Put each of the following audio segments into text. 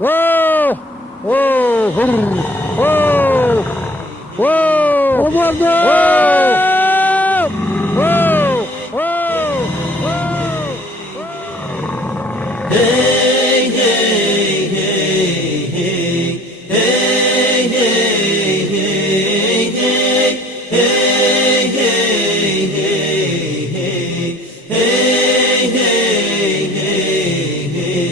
واو واو واو واو واو Hey, hey, hey, hey, hey, hey, hey, hey, hey, hey,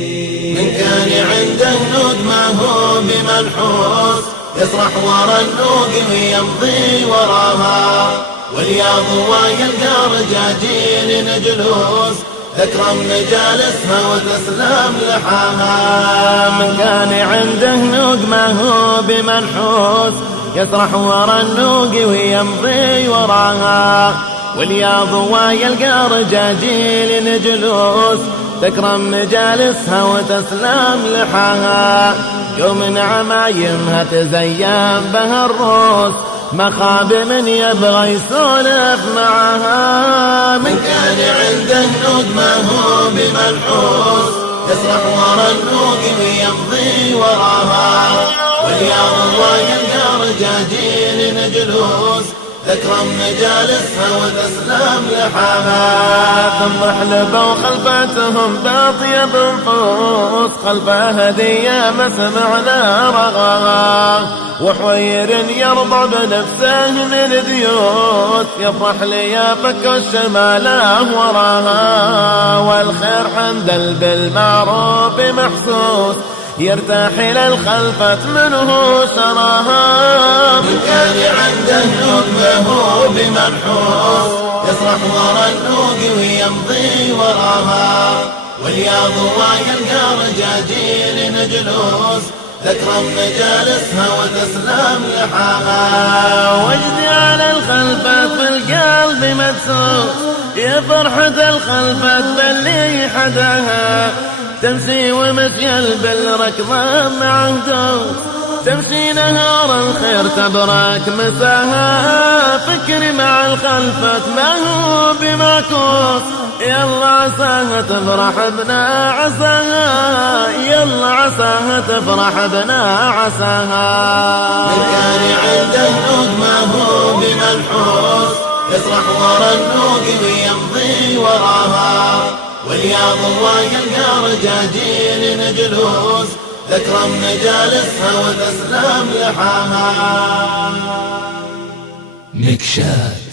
من كان عنده نود ما هو بمنحوس يسرح ورا النوق ويمضي وراها والياض ويلقى رجاجيل جلوس تكرم مجالسها وتسلم لحاها من كان عنده نوق ما هو بمنحوس يسرح ورا النوق ويمضي وراها والياض ويلقى رجاجيل جلوس تكرم مجالسها وتسلم لحاها يوم عمايمها تزين بها الروس ما خاب من يبغى يسولف معها من كان عنده نوق ما هو بمنحوس يسرح ورا النوق ويمضي وراها والياض ويلقى رجاجيل جلوس تكرم مجالسها وتسلم لحاها ثم حلبوا خلفتهم باطيب نفوس خلفه هدية ما سمعنا رغاها وحوير يرضى بنفسه من ديوث يفرح لي فك الشماله وراها والخير عند بالمعروف محسوس يرتاح إلى الخلفة منه شراها من كان عنده نوق ما هو بمنحوس يسرح ورا النوق ويمضي وراها والياض ويلقى رجاجيل جلوس تكرم مجالسها وتسلم لحاها وجدي على الخلفة في القلب مدسوس يا فرحة الخلفة بلي حداها تمشي ومشي بالركضة معه دوس تمشي نهار الخير تبرك مساها فكري مع الخلفة ما هو بمعكوس يلا عساها تفرح بنا عساها يلا عساها تفرح بنا عساها من كان عنده نوق ما هو بمنحوس يسرح ورا النوق ويمضي وراها والياض ويلقى رجاجيل جلوس تكرم مجالسها وتسلم لحاها. مكشات